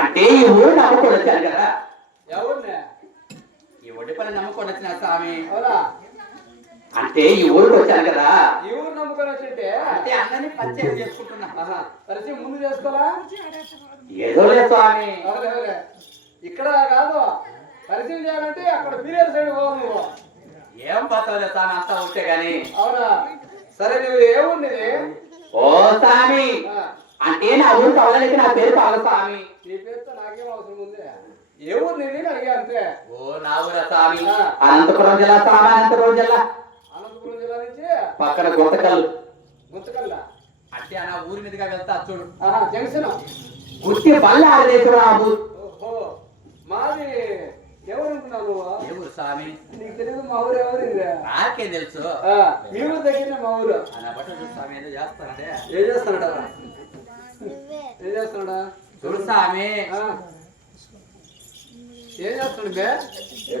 అంటే ఈ ఊరు నమ్ముకొని వచ్చాను కదా. ఈ ఒడిపల్లి నమ్ముకొని వచ్చిన స్వామి. అంటే ఈ ఊరికి వచ్చాను కదా. ఈ ఊరు నమ్ముకొని వచ్చింటే అంటే అందరినీ పరిచయం చేసుకుంటున్నా. పరిచయం ముందు చేసుకోవాలా? ఏదో లేదు స్వామి. ఇక్కడ కాదు, పరిచయం చేయాలంటే అక్కడ పీరియడ్ సైడ్ పోవాలి నువ్వు. ఏం పోతావులే స్వామి, అంతా ఉంటే గాని. అవునా? సరే, నువ్వు ఏముంది? ఓ స్వామి, అంటే నా ఊరు కావాలంటే నా పేరు కావాలి స్వామి. నీ పేరుతో నాకేం అవసరం ఉంది? ఏ ఊరు నేను అడిగా అంతే. ఓ నా ఊరా స్వామి, అనంతపురం జిల్లా స్వామి. అనంతపురం జిల్లా నుంచి పక్కన గుంతకల్లు. గుంతకల్లా అంటే నా ఊరి మీదుగా వెళ్తా చూడు. జంక్షన్ గుర్తి పల్లె ఆడదేశం. ఓహో, మాది ఎవరు అనుకున్నావు నువ్వు? ఎవరు స్వామి? నీకు తెలియదు మా ఊరు ఎవరు ఇది? నాకేం తెలుసు. మీ ఊరు దగ్గర మా ఊరు. నా బట్టలు స్వామి ఏదో చేస్తానంటే. ఏం చేస్తాడా? ఏం చేస్తున్నాడా? చూడు స్వామి. ఏం చేస్తున్నాడు బే?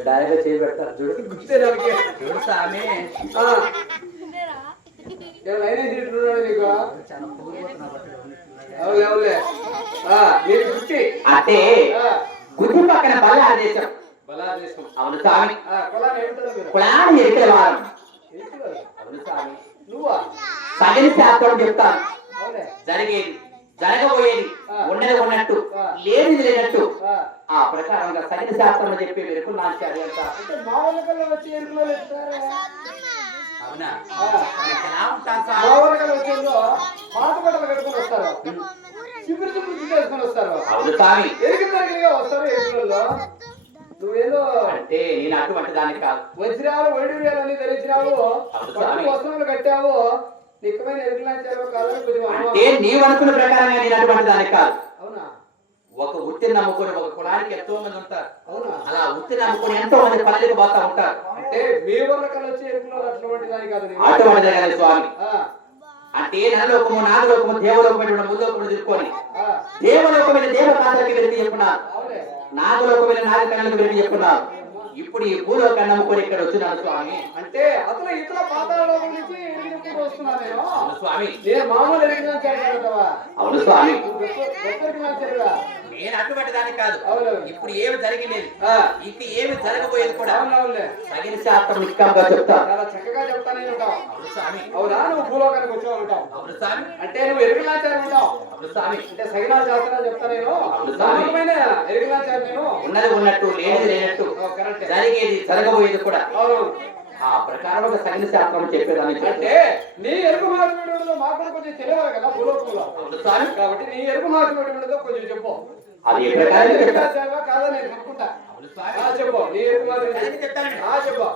డైరెక్ట్ చేయి పెడతారు చూడు. గుర్తే దానికి. చూడు స్వామి. లైన్ తింటున్నాడు నీకు? చాలా పొగిపోతున్నా బట్టలు ఉన్నట్టున్నాయి. అవులే అవులే. నేను గుర్తి అంటే గుర్తు పక్కన బల ఆదేశం. బలాదేశం. అవును స్వామి. కులాన్ని ఏమిటారు మీరు? కులాన్ని ఎరికల వారం. ఏంటివారు? అవును స్వామి. నువ్వా? సగలి శాస్త్రం చెప్తాను. అవునే. జరిగేది జరగబోయేది ఉన్నది ఉన్నట్టు లేనిది లేనట్టు ఆ ప్రకారంగా సగలి శాస్త్రం చెప్పి వెరుకు నాచారు అంట. అంటే మా వాళ్ళకల్లా వచ్చి ఎరుకులో ఎత్తారా? అవునా? మా వాళ్ళకల్లా వచ్చేదో పాత బట్టలు కట్టుకొని వస్తారు. చిపురు చిపురు చేసుకొని వస్తారు. అవును స్వామి. ఎరిగిన దగ్గరగా వస్తారు ఎరుకులలో. నువ్వేదో అంటే నేను అటువంటి దానికి కాదు. వజ్రాలు వైడూర్యాలు అన్ని ధరించినావు, పట్టు వస్త్రములు కట్టావు, నిక్కమైన ఎరుకులాంచారు కాదని కొద్దిగా అంటే నీవు అనుకున్న ప్రకారంగా నేను అటువంటి దానికి కాదు. అవునా? ఒక వృత్తిని నమ్ముకొని ఒక కులానికి ఎంతో మంది ఉంటారు. అవునా? అలా అలా వృత్తిని నమ్ముకొని ఎంతో మంది పల్లెలకు పోతా ఉంటారు. అంటే మీ వాళ్ళకల్లా వచ్చే ఎరుకులో అటువంటి దాని కాదు నేను. అటువంటి దాని స్వామి. ఆ, అంటే నరలోకము నాగలోకము దేవలోకమైన ముల్లోకము తిరుక్కొని ఆ, దేవలోకమైన దేవకాంతకి వెళ్తే చెప్పున్నారు, అవునే. నాగలోకమైన నాగకన్నులకు వెళ్తే చెప్పున్నారు. ఇప్పుడు ఈ భూలోకాన్ని నమ్ముకొని ఇక్కడ వచ్చినాను స్వామి. అంటే అతను ఇతర పాతాళలోకం నుంచి ఎరిగినప్పుడు వస్తున్నా నేను. అవును స్వామి. నేను మామూలు ఎరిగినాచారువా? అవును స్వామి. గొప్పరికినాచారుగా? నేను అటువంటి దానికి కాదు. అవునవును. ఇప్పుడు ఏమి జరిగిలేదు, ఆ, ఇంక ఏమి జరగబోయేది కూడా అవునవునులే. తగిన శాస్త్రం నిష్కాంగా చెప్తా. చాలా చక్కగా చెప్తానే ఉంటావు. అవును స్వామి. అవునా? నువ్వు భూలోకానికి వచ్చావు ఉంటావు. అవును స్వామి. అంటే నువ్వు ఎరిగినాచారు ఉంటావు. అవును స్వామి. అంటే సగినా శాస్త్రం చెప్తా నేను. అవును స్వామి. నమ్మకమైన ఎరిగినాచారు నేను. ఉన్నది ఉన్నట్టు లేనిది లేనట్టు కరెక్టే. జరిగేది జరగబోయేది కూడా అవును. ఆ ప్రకారంగా సైన్స్ శాస్త్రం చెప్పేదాన్ని అంటే నీ ఎరుకు మార్పుడు మాకు కూడా కొంచెం తెలియదు కదా భూలోకంలో. అవును స్వామి. కాబట్టి నీ ఎరుకు మార్పుడు కొంచెం చెప్పు. అది ఏ ప్రకారం చెప్తా. ఎరిగినాచారువా కాదా నేను కనుక్కుంటా. అవును స్వామి. చెప్పు. నీ ఎరుకు మార్పుడు అది చెప్తాను. చెప్పు.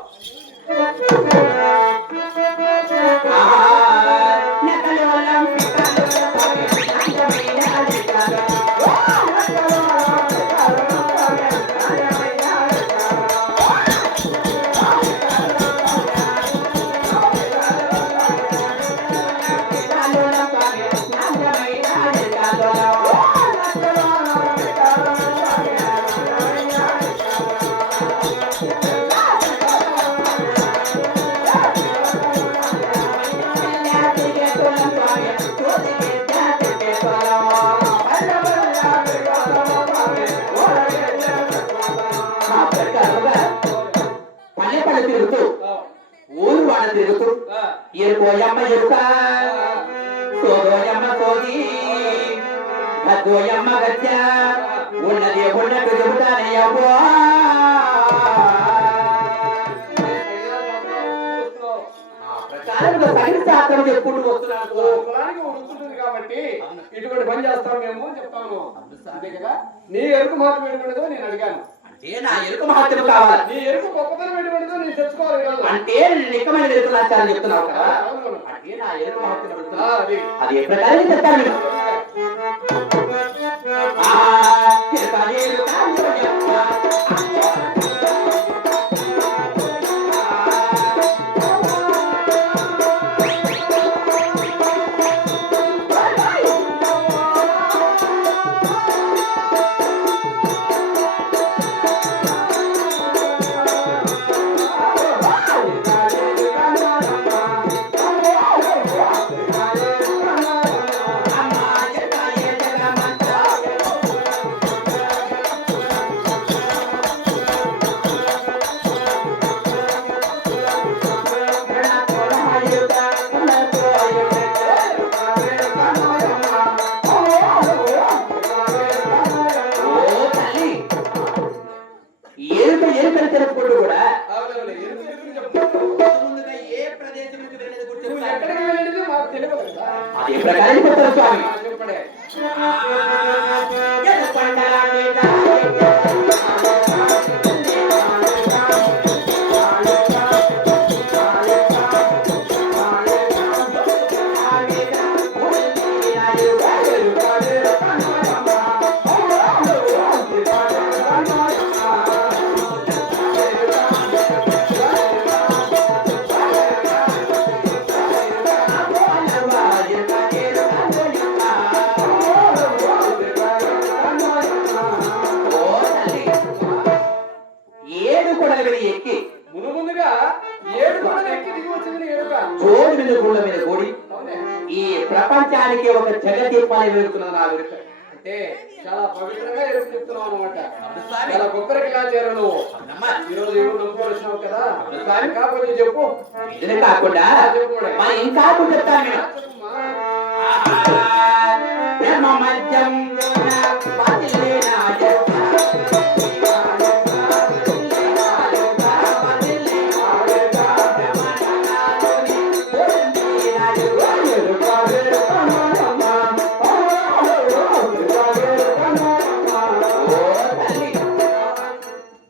పల్లె పల్లె తిరుగుతూ ఊరు వాడ తిరుగుతూ ఎరుకోయమ్మ ఎరుక సోదోయమ్మ సోది గద్దోయమ్మ గద్ద ఉన్నది ఉన్నట్టు చెబుతానే అవ్వా. సైన్స్ శాస్త్రం చెప్పుకుంటూ వస్తున్నాను. కులానికి ఉడుతుంటుంది కాబట్టి ఇటువంటి పని చేస్తాం మేము అని చెప్తాను. అంతే కదా? నీ ఎరుకు మార్పు ఎటువంటిదో నేను అడిగాను. అంటే నా ఎరుక మహత్యం కావాలి. నీ ఎరుకు గొప్పతనం ఎటువంటిదో నేను తెలుసుకోవాలి ఈరోజు. అంటే నిక్కమైన ఎరుకులాచారని చెప్తున్నావు కదా. అవును. అంటే నా ఎరుక మహత్యం అడుగుతున్నా. అది. అది ఏ ప్రకారం చెప్తాను నేను. తెలుపుకుంటూ కూడా అవునవును. ఎరుకు ఎరుకుని చెప్తాను. ముందుగా ఏ ప్రదేశం నుంచి వెళ్ళేది కూడా నువ్వు చెప్తాను. ఎక్కడికి వెళ్ళేది మాకు తెలియదు కదా. అది ఏ ప్రకారం చెప్తారు స్వామి. చెప్పడే. మీద ఎక్కి ముందుగా ఏడు కొండలు ఎక్కి దిగి వచ్చింది ఎరుక. జోడి మీద గుళ్ళ మీద కూడి అవునే. ఈ ప్రపంచానికి ఒక జగదీపాన్ని వెలుగుతున్నది నా వెనుక. అంటే చాలా పవిత్రంగా ఎరుక చెప్తున్నావు అనమాట. అవును స్వామి. చాలా గొప్పరికి ఇలా చేరు నువ్వు. అవునమ్మా. ఈ రోజు ఎవరు నమ్ముకొని వచ్చినావు కదా. ఇంకా కొంచెం చెప్పు. ఇదే కాకుండా మరి ఇంకా కొంచెం చెప్తాను నేను. చెప్పుమా. బ్రహ్మ మధ్యం వాతిల్లే నా ఎరుక.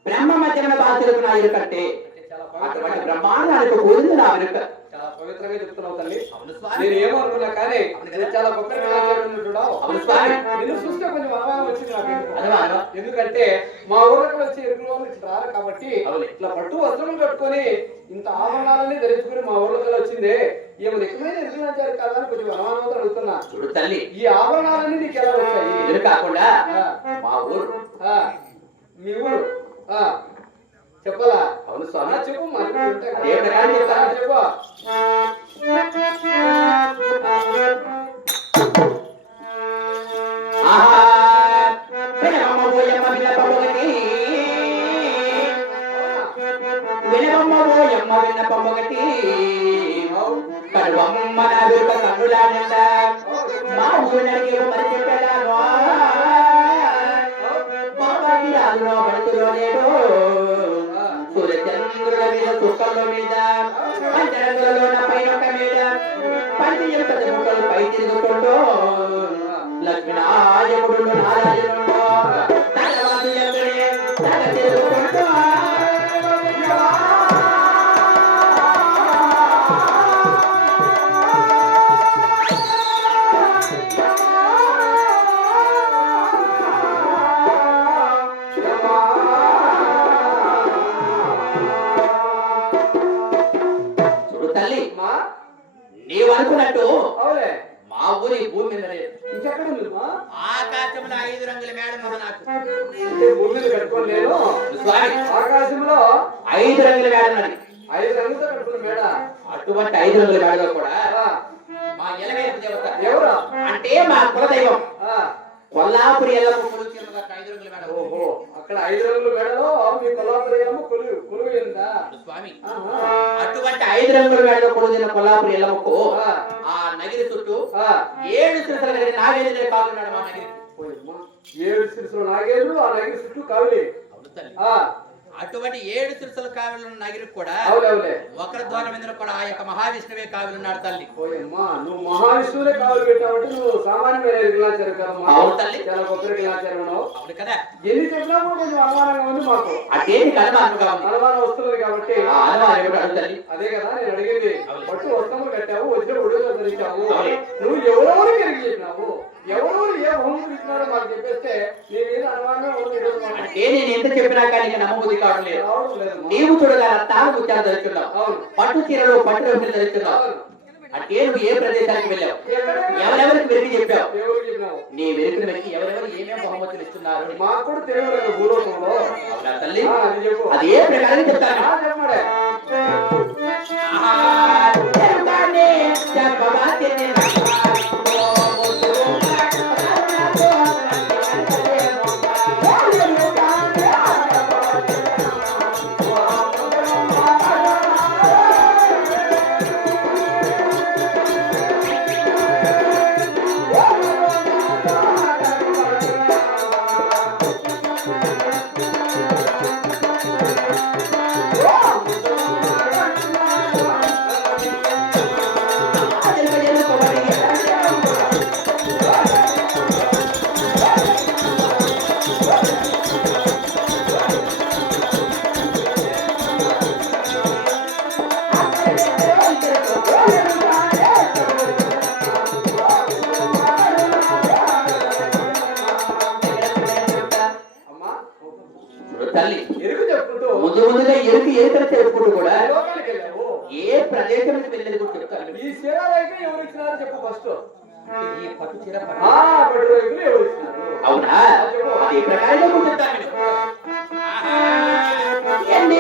బ్రహ్మ మధ్యన బాధ్యతకు నా ఎరుకంటే అటువంటి బ్రహ్మాండానికి కూడింది నా వెనుక. చాలా పవిత్రంగా చెప్తున్నావు తల్లి. అవును స్వామి. నేను ఏమనుకున్నా కానీ నేను చాలా గొప్పకి ఇలా చేరున్నావు. అవును స్వామి. నిన్ను చూస్తే కొంచెం అనుమానం వచ్చింది నాకు. అనుమానం? ఎందుకంటే మా ఊరికి వచ్చి ఎరుకుల వాళ్ళు ఇట్లా రారు కాబట్టి అవును. ఇట్లా పట్టు వస్త్రం కట్టుకొని ఇంత ఆభరణాలన్నీ ధరించుకుని మా ఊళ్ళకి వచ్చిందే ఏమైనా ఎక్కువైనా ఎరుకులాచారు కదా అని కొంచెం అనుమానంతో అడుగుతున్నా. చూడు తల్లి, ఈ ఆభరణాలన్నీ నీకు ఎలా వచ్చాయి? ఎదురు కాకుండా ఆ, మా ఊరు. ఆ, మీ ఊరు ఆ, చెప్పాలా? అవును ఆ, స్వామి. చెప్పు మరి అదే ప్రకారం చెప్తాను. చెప్పు. ఆహా వినబమ్మ పోయమ్మ విన్నపం ఒకటి, వినబమ్మ పోయమ్మ విన్నపం ఒకటి, కడువమ్మ నా వెనుక కన్నులాడంట, మా ఊరిని అడిగే మరి చెప్పేదాను, బాబాకి రాజులో బడుతులో లేడు, సూర్యచంద్రుల మీద చుక్కల మీద పంచరంగులలో నా పైనొక్క మీద పంచి పెద్ద ముక్కలు పై తిరుగుతుండో, లక్ష్మీనాయకుడు నారాయణుడు తలవాసు ఎక్కడే తల తిరుగుతుండో. చూడు తల్లి, మా నీవు అనుకున్నట్టు అవులే మా ఊరి భూమి మీద లేదు. ఇంకెక్కడ ఉంది మా? ఆకాశంలో 5 రంగుల మేడ ఉన్నది నాకు. అంటే భూమి మీద కట్టుకొని నేను స్వామి, ఆకాశంలో 5 రంగుల మేడ ఉన్నది. 5 రంగులతో కట్టుకున్న మేడ. అటువంటి 5 రంగుల మేడలో కూడా ఆ, మా ఎలవేలు దేవత. ఎవరా? అంటే మా కులదైవం ఆ, కొల్లాపురి ఎల్లమ్మ. చిన్నగా 5 రంగుల మేడ. ఓహో, అక్కడ 5 రంగుల మేడలో మీ కొల్లాపురి ఏమో కొలువు ఏందా? స్వామి. ఆహా. అటువంటి 5 రంగుల మేడలో కొలుదిన కొల్లాపురి ఎల్లమ్మకు ఆ, ఆ నగిరి చుట్టూ ఆ. 7 శిరసల నగిరి నాగేంద్ర కావాలన్నాడు మా నగిరి. పోయమ్మా. 7 శిరసులు నాగేంద్రుడు ఆ నగిరి చుట్టూ కావిలి. అవును తల్లి. ఆ, అటువంటి 7 శిరసల కావిలు నగిరి కూడా అవులే ఒకరి ద్వారం మీద కూడా ఆ యొక్క మహావిష్ణువే కావిలున్నాడు తల్లి. పోయమ్మా, నువ్వు మహావిష్ణువునే కావాలి పెట్టావంటే నువ్వు సామాన్యమైన గిలాచారు కదమ్మా. అవును తల్లి. చాలా గొప్ప గిలాచారు ఉన్నావు. అవును కదా. ఎన్ని చెప్పినా కూడా కొంచెం అనుమానంగా ఉంది మాకు. అదేంటి కనుమానుగా ఉంది. అనుమానం వస్తున్నది కాబట్టి ఆ అనుమానం ఎప్పుడు అడుగుతుంది? అదే కదా నేను అడిగింది. పట్టు వస్త్రములు కట్టావు, వచ్చిన ఒడిలో ధరించావు. అవును. నువ్వు ఎవరెవరు తిరిగి చెప్పినావు, ఎవరెవరు ఏ హోమం ఇచ్చినారో మాకు చెప్పేస్తే నీ మీద అనుమానం అంటే నేను ఎంత చెప్పినా కానీ ఇక నమ్మబుద్ధి కావడం లేదు. రావడం లేదమ్మా. నీవు చూడగా తాను ముత్యాలు ధరిస్తున్నావు, అవును. పట్టు చీరలు పట్టు రంగులు ధరిస్తున్నావు. అవును. అంటే నువ్వు ఏ ప్రదేశానికి వెళ్ళావు, ఎక్కడ- ఎవరెవరికి వెలికి చెప్పావు, ఎవరు చెప్పినావు? నీ వెలుగుని వెలికి ఎవరెవరు ఏమేమి బహుమతులు ఇస్తున్నారు అని. మాకు కూడా తెలియలేదు భూలోకంలో. అవునా తల్లి? ఆ, అది చెప్పు. అది ఏ ప్రకారం చెప్తాను. ఆ, చెప్పమాడే. ఆహా, చెరుగానే చెప్పవా తెలియదా? అమ్మా, తల్లి, ఎరుకు చెప్పుకుంటూ ముందుగా ఎరుకని తెలుపుకుంటూ కూడా లోకానికి వెళ్ళావు. ఏ ప్రదేశానికి వెళ్ళేది కూడా చెప్తాను. ఈ చీరలైతే ఎవరు ఇచ్చినారో చెప్పు ఫస్ట్. ఈ పట్టు చీర ఆ, పట్టు రైతులు ఎవరు ఇచ్చినారు? అవునా? అది ప్రకారంగా కూడా చెప్తాను. ఎన్ని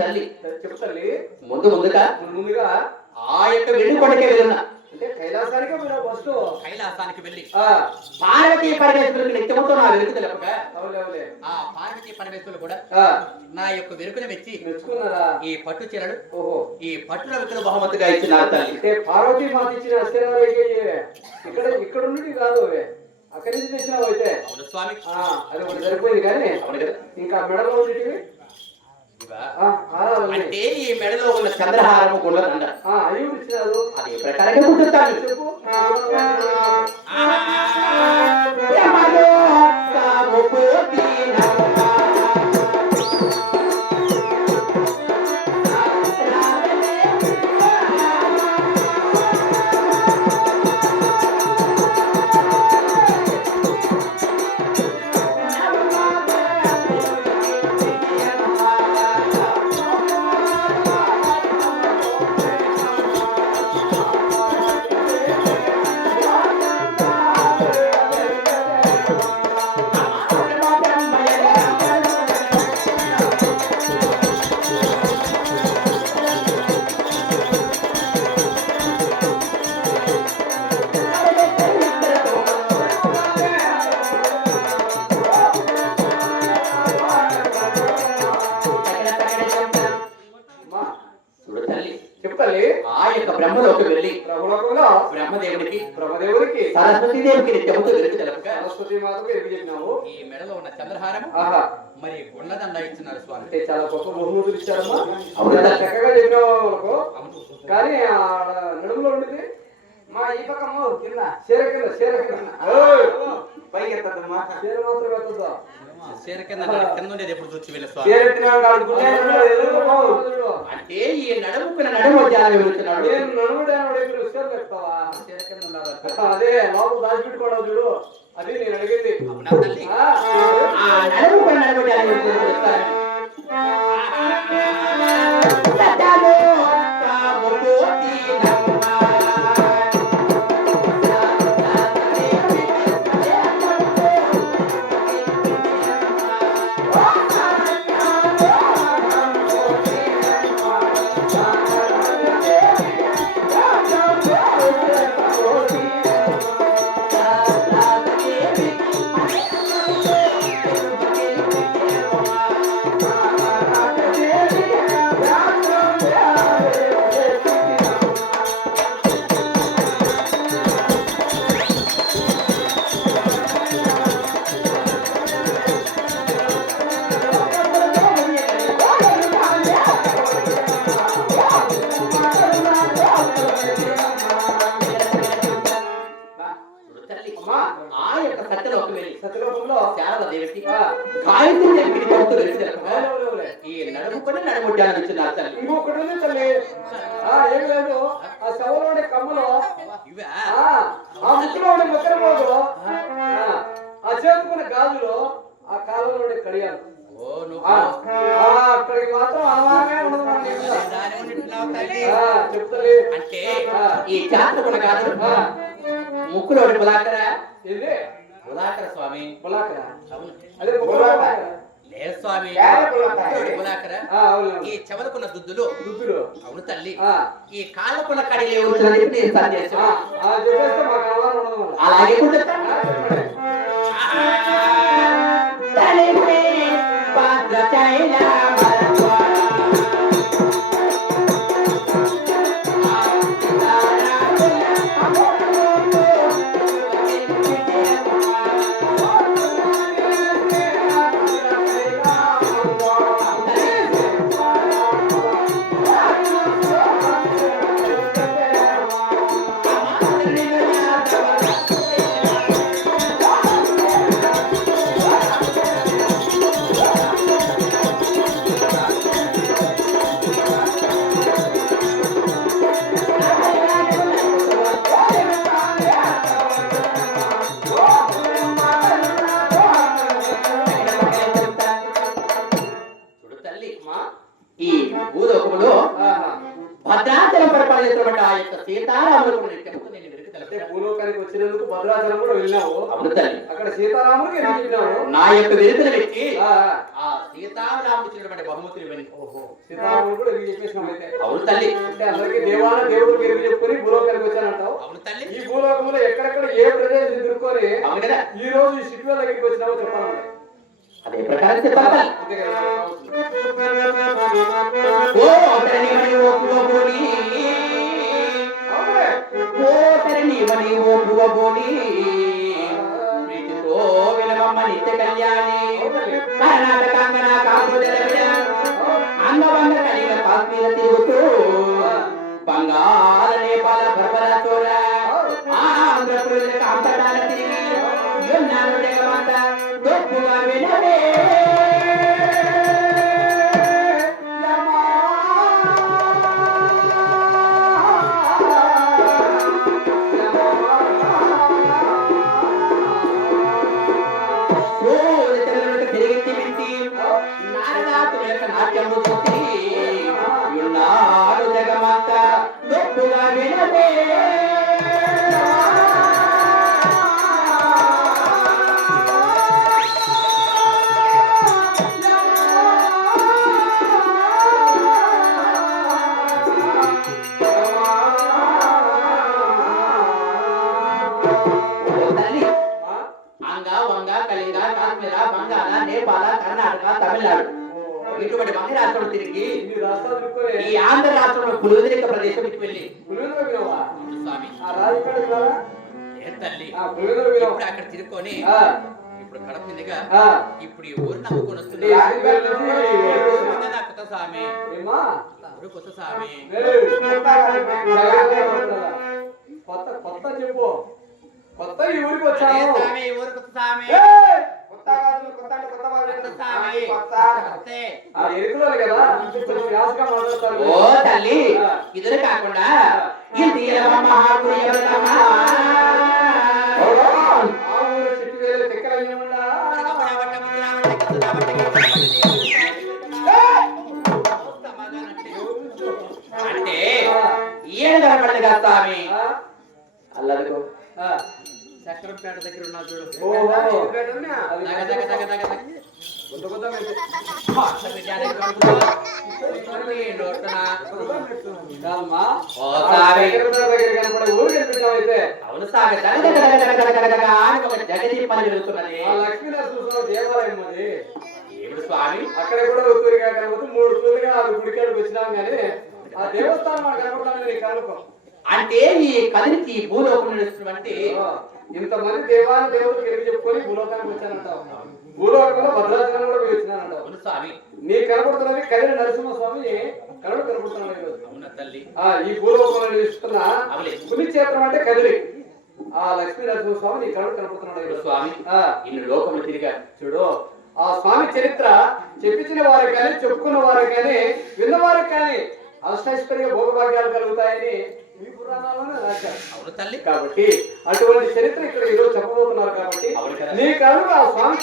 తల్లి చెప్పు తల్లి. ముందుగా ముందుగా ఆ యొక్క వెండి కొండకే వెళ్ళున్నా అంటే కైలాసానికి ఫస్ట్ కైలాసానికి వెళ్ళి పార్వతీ పరమేశ్వరుడికి నిత్యముతో నా వెలుగు తెలపక అవులే ఆ పార్వతీ పరమేశ్వరులు కూడా నా యొక్క వెరుకుని మెచ్చి మెచ్చుకున్నారా? ఈ పట్టు చీరలు ఓహో, ఈ పట్టుల విగ్రహ బహుమతిగా ఇచ్చినారు తల్లి. అంటే పార్వతీ మాత ఇచ్చిన అస్థిరాలకి ఇక్కడ నుండి కాదు అవే, అక్కడి నుంచి తెచ్చినావు అయితే. అవును స్వామి. అది ఒకటి సరిపోయింది కానీ ఇంకా మెడలో ఉండేటివి ఇవా? హారాలు అంటే ఈ మెడలో ఉన్న చంద్రహారము గుండదండ అయ్యి ఇచ్చినారు. అదే ప్రకారంగా గుర్తుంటాను. చెప్పు. యమలో కాముపోతి నమ్మ. చూడు తల్లి, చెప్తాలి. ఆ యొక్క బ్రహ్మలోకి వెళ్ళి ప్రభులోకంలో బ్రహ్మదేవుడికి సరస్వతి దేవికి నిత్యముతో వెలుగు తెలపక సరస్వతి మాతకు ఎదుగు చెప్పినావు. ఈ మెడలో ఉన్న చంద్రహారం ఆహా, మరి గుండదండ ఇచ్చినారు స్వామి. అంటే చాలా గొప్ప బహుమతులు ఇచ్చారమ్మా. అవునా? చాలా చక్కగా చెప్పినావు వాళ్ళకు. అవును. కానీ ఆ నడుములో ఉండేది మా ఈ పక్కము కింద చీర కింద పైకి ఎత్తదమ్మా. చీర మాత్రం ఎత్తద్దా? చీర కింద కింద ఉండేది ఎప్పుడు చూసి వెళ్ళి స్వామి. చీర ఎత్తినాడు కాదు, గుండె ఎదురుకోవు. అంటే ఈ నడుముకున్న నడుము ధ్యానం వెలుగుతున్నాడు. నేను నడుముడు చీరలు ఎత్తావా? చీర కింద ఉన్నారు. అదే లోపల దాచిపెట్టుకోవడం చూడు, అది నేను అడిగింది. అవునా తల్లి? ఆ నడుముకున్న నడుము ధ్యానం వెలుగుతున్నాడు. సత్యాలు కాముపోతి నమ్మ. ఆ యొక్క సత్యలోకి వెళ్ళి సత్యలోకంలో శారద దేవికి గాయత్రి దేవికి నిత్యముతో వెలుగు తెలపక ఈ నడుముకున్న నడుము ధ్యానం ఇచ్చినారు తల్లి. ఇంకొకటి ఉంది తల్లి. ఏం లేదు, ఆ సభలో ఉండే కమ్మలో ఇవా? ఆ ముక్కులో ఉండే మొక్కల మోగులో ఆ చేతుకున్న గాజులో ఆ కాలంలో ఉండే కడియాలు ఓ నువ్వు అక్కడికి మాత్రం అలాగే ఉండదు మన ఇంట్లో. దాని ఉండిట్టున్నావు తల్లి. చెప్తలే. అంటే ఈ చాత్రకున్న కాదు ముక్కులో బులాకర ఇది బులాకర స్వామి. బులాకరా? అవును. అదే బులాకరా? లేదు స్వామి. బులాకర అవును. ఈ చెవులకున్న దుద్దులు. దుద్దులు. అవును తల్లి. ఈ కాళ్ళకున్న కడిలే ఉంటుందని చెప్పి నేను సందేశం చెప్పేస్తే మాకు అనుమానం ఉండదు మళ్ళీ. అలాగే కుదురుతాను. చెప్పండి. తలిపే భద్రచైల మరవా. ఈ భూలోకములో భద్రాచలం పరిపాలించినటువంటి ఆ యొక్క సీతారాములకు నిత్యము నేను వెలుగు అంటే తెలపక భూలోకానికి వచ్చినందుకు భద్రాచలం కూడా వెళ్ళినావు. అవును తల్లి. అక్కడ సీతారాముడికి ఎందుకు చెప్పినావు? నా యొక్క వెలుగును వెచ్చి ఆ, ఆ సీతారాముడు ఇచ్చినటువంటి బహుమతులు ఇవన్నీ. ఓహో సీతారాముడు కూడా ఎదురు చెప్పేసినాం అయితే. అవును తల్లి. అంటే అందరికీ దేవుడికి ఎదురు చెప్పుకొని భూలోకానికి వచ్చానంటావు. అవును తల్లి. ఈ భూలోకంలో ఎక్కడెక్కడ ఏ ప్రదేశం ఎదుర్కొని అవును కదా. ఈ రోజు ఈ సిటీ దగ్గరికి వచ్చినావో చెప్పాలంటే అదే ప్రకారం చెప్పాలి. అంతే కదా. ఓ తరణిమణి ఓ పువ్వబోని, అవునే. ఓ తరణిమణి ఓ పువ్వబోని, ప్రీతితో విలవమ్మ నిత్య కళ్యాణి, కర్ణాటకాంగన కాంబోజలవిడ, అంగవంగ కలిగ కాశ్మీర తిరుగుతూ, బంగాళ నేపాల బర్బర చోర, ఆంధ్రప్రదేశ్ కాంతటాల తిరిగి, యున్నాను జగమంత గొప్పగా వినవే. నేపాల కర్ణాటక తమిళనాడు ఇటువంటి మంది రాష్ట్రాలు తిరిగి ఇన్ని రాష్ట్రాలు తిరుక్కొని ఈ ఆంధ్ర రాష్ట్రంలో పులివెందుల ప్రదేశానికి వెళ్ళి పులివెందులకు వినవా? స్వామి ఆ రాజకీయాలకు రారా? ఏ తల్లి ఆ పులివెందులకు వినవా? ఇప్పుడు అక్కడ తిరుక్కొని ఆ, ఇప్పుడు కడపందిగా ఆ. ఇప్పుడు ఈ ఊరు నమ్ముకొని ఈ వస్తుంది. ఆదివారం నుంచి నా కొత్త స్వామి ఏమ్మా? ఊరు కొత్త స్వామి. ఏయ్, జాగ్రత్తగా ఉండాలా? కొత్త కొత్త చెప్పు. కొత్త ఈ ఊరికి అదే వచ్చాను. స్వామి ఈ ఊరు కొత్త స్వామి. ఏయ్, కొత్త కాదు, కొత్త అంటే కొత్త వాళ్ళు. కొత్త స్వామి. కొత్త. కొత్తే. ఆ ఎరుకులోనే కదా కొంచెం వ్యాసగా మాట్లాడతారు. ఓ తల్లి ఇద్దరు కాకుండా ఇంటి మహాపురి ఎవరమ్మా? ఆ ఊరు చెట్టు వేరే చక్కెర అయ్యమన్నా. అంటే ఏడు కనపడదు కదా స్వామి. ఆ, అల్లదుకో ఆ. చక్రంపేట దగ్గర ఉన్నా చూడు. ఓహో. దగ దగ దగ దగ దగ. కొత్త కొత్త మెట్టు. కాదమ్మా. ఓ ఆ సామి. చక్కెర దగ్గర కనపడే ఊరు కనిపించావైతే అవును సామి అని ఒక జగదీప పని వెళ్తున్నది. ఆ లక్ష్మీనరసింహ దేవాలయం అది. ఏమిటి స్వామి? అక్కడ కూడా ఒక తూరిగా కనబోతు 3 తూరిగా ఆ గుడికాడికి వచ్చినాం కానీ ఆ దేవస్థానం మనకు కనపడతాను నీకు కనుకో. అంటే ఈ కదిరికి ఈ భూలోకం నడుస్తున్నటువంటి ఇంతమంది దేవాల దేవుడికి ఎదురు చెప్పుకొని భూలోకానికి వచ్చానంటావు. భూలోకంలో భద్రాచలం కూడా పోయి వచ్చినానంటావు. అవును స్వామి. నీకు కనపడుతున్నది కదిరి నరసింహస్వామి కనపడుతున్నాడు ఈరోజు. అవునా తల్లి. ఈ భూలోకంలో నిలుస్తున్న అవులే. పుణ్యక్షేత్రం అంటే కదిరి. ఆ లక్ష్మీ నరసింహస్వామి నీ కనపడుతున్నాడు ఈరోజు. స్వామి ఆ, ఇన్ని లోకములు తిరిగా చూడు ఆ స్వామి చరిత్ర చెప్పించిన వారికి కానీ చెప్పుకున్న వారికి కానీ విన్నవారికి కానీ అష్టైశ్వర్య భోగభాగ్యాలు కలుగుతాయని ఈ పురాణాల్లోనే రాశారు. అవును తల్లి. కాబట్టి అటువంటి చరిత్ర ఇక్కడ ఈరోజు చెప్పబోతున్నారు కాబట్టి అవును కదా. నీ కనుక ఆ స్వామి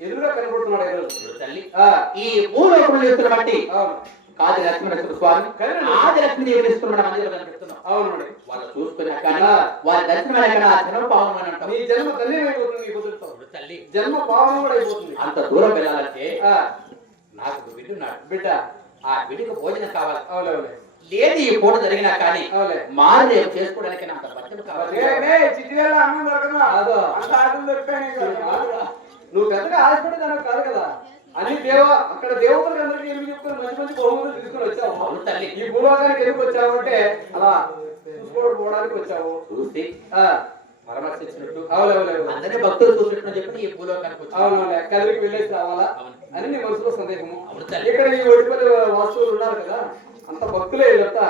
ఎదురుగా కనబడుతున్నాడు ఈరోజు. అవును తల్లి. ఆ, ఈ భూలోకం నిలుస్తున్నటువంటి అవును కాది లక్ష్మీ నరసింహ స్వామి ఆది లక్ష్మీ దేవి నిలుస్తున్న మందిరం కనిపిస్తున్నాం. అవునండి. వాళ్ళు చూసుకున్నా కానీ వారి దర్శనం కానీ ఆ జనం పావనం అని అంటాం. నీ జన్మ ధన్యం అయిపోతుంది నీ కుదురుతో. అవును తల్లి. జన్మ పావనం కూడా అయిపోతుంది. అంత దూరం వెళ్ళాలంటే ఆ, నాకు ఒక బిడ్డున్నాడు. బిడ్డ ఆ బిడ్డకు భోజనం కావాలి. అవులే లేదు ఈ పూట జరిగినా కానీ అవులే మారు రేపు చేసుకోవడానికి నాకు బట్టలు కావాలి. చిట్టివేళ అన్నం దొరకదా? కాదు. అంత ఆటలు దొరికాయి నీకు. నువ్వు పెద్దగా ఆశపడేదానికి కాదు కదా. అన్ని అక్కడ దేవతలకు అందరికీ ఎందుకు చెప్తాను మంచి మంచి బహుమతులు తీసుకొని వచ్చావు. అవును తల్లి. ఈ భూలోకానికి ఎందుకు వచ్చావు అంటే అలా చూసుకోవడానికి వచ్చావు. చూసి ఆ, పరమర్శించినట్టు అవులే అందరినీ భక్తులు చూసినట్టు చెప్పి ఈ భూలోకానికి వచ్చాను. అవునవులే కదిరికి వెళ్ళేసి రావాలా అవును. అని నీ మనసులో సందేహము. అవును తల్లి. ఇక్కడ ఈ ఒడిపల్లి వాస్తువులు ఉన్నారు కదా అంత భక్తులే వీళ్ళంతా.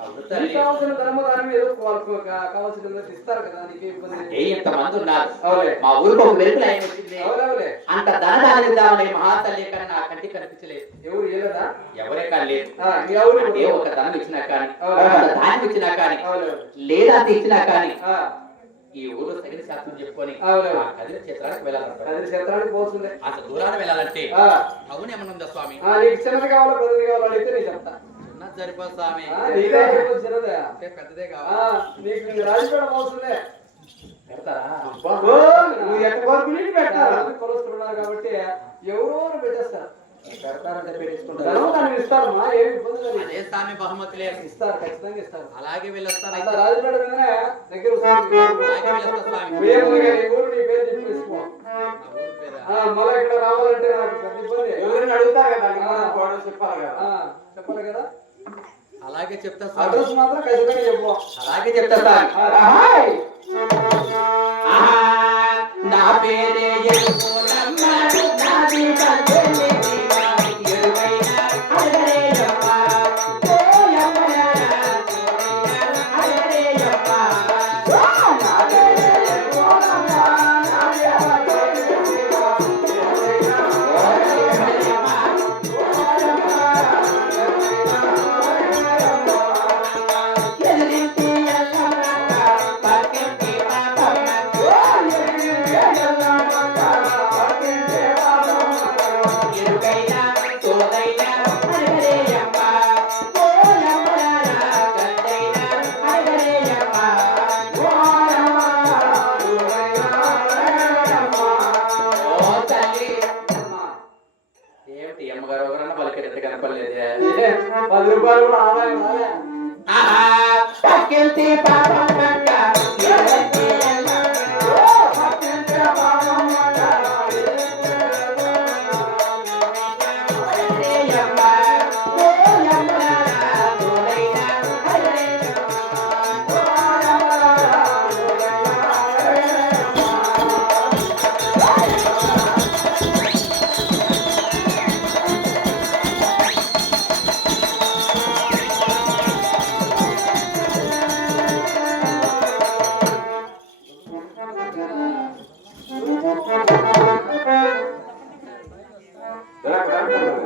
అవును నీకు తల్లి. కావాల్సిన ధర్మదానం ఏదో వాళ్ళకు కావాల్సిన ఇస్తారు కదా నీకు ఇబ్బంది. ఏ ఇంతమంది ఉన్నారు. అవులే మా ఊరికి ఒక వెలుగులు ఆయన వచ్చింది. అవులే అంత ధనదానం ఇద్దామని మహాతల్లి కానీ నా కంటికి కనిపించలేదు. ఎవరు ఏదా ఎవరే కానీ లేదు. ఎవరు అంటే ఒక ధనం ఇచ్చినా కానీ అవును. ఒక ధాన్యం ఇచ్చినా కానీ అవులే లేదా అంత ఇచ్చినా కానీ ఆ, ఈ ఊరు తగిన శాస్త్రం చెప్పుకొని అవును. ఆ కదిరి క్షేత్రానికి వెళ్ళాలంట. అది క్షేత్రానికి పోతుందే. అంత దూరాన్ని వెళ్ళాలంటే ఆ, అవునేమనుందా స్వామి? నీకు చిన్నది కావాలో పెద్దది కావాలో అడిగితే నేను చెప్తా. చిన్నది సరిపో స్వామి. నీకే చెప్పు చిన్నదే. అంటే పెద్దదే ఆ, కావాలి. నీకు రాజపేట పోతుందే. పెడతారా? నువ్వు ఎట్ట కోరుకుని పెట్టాలి. కొలుస్తున్నారు కాబట్టి ఎవరో పెట్టేస్తారు పెడతారంటే పెట్టించుకుంటారు. ధనం దానికి ఇస్తారమ్మా, ఏమి ఇబ్బంది లేదు. అదే స్వామి బహుమతులే ఇస్తారు, ఖచ్చితంగా ఇస్తారు. అలాగే వెళ్ళొస్తాను అంత రాజపేట మీదనే దగ్గర వస్తుంది. అలాగే వెళ్ళొస్తా స్వామి. ఏముందిగా నీ ఊరు నీ పేరు చెప్పి తీసుకో. నా ఊరు పేరా? మళ్ళీ ఇక్కడ రావాలంటే నాకు పెద్ద ఇబ్బంది. ఎవరైనా అడుగుతారు కదా గోడ చెప్పాలి కదా. చెప్పాలి కదా. అలాగే చెప్తా స్వామి. అడ్రస్ మాత్రం ఖచ్చితంగా చెప్పు. అలాగే చెప్తా సార్. హాయ్. ఆహా, నా పేరే ఎరుకోలమ్మ, నాది కథలే జీవా, ఎరుకైన అడగలేయమ్మ. ఓ యమ్మలారా, అడగలేయమ్మ. నా పేరే ఎరుకోలమ్మ, నాది కథలే జీవా, ఎరుకైన అడగలేయమ్మ. ఎదిరింటి ఎల్లమ్మ, పక్కింటి పాపమ్మ. ఎరుకైన తోడైన అడగలేయమ్మ. ఓ యమ్మలారా, గద్దైన అడగలేయమ్మ. ఓ తల్లి. ఏమిటి అమ్మగారు ఎవరన్నా పలికేటట్టు కనపడలేదే? 10 రూపాయలు కూడా ఆదాయం రాలే. ఆహా, పక్కింటి పాపమ్మ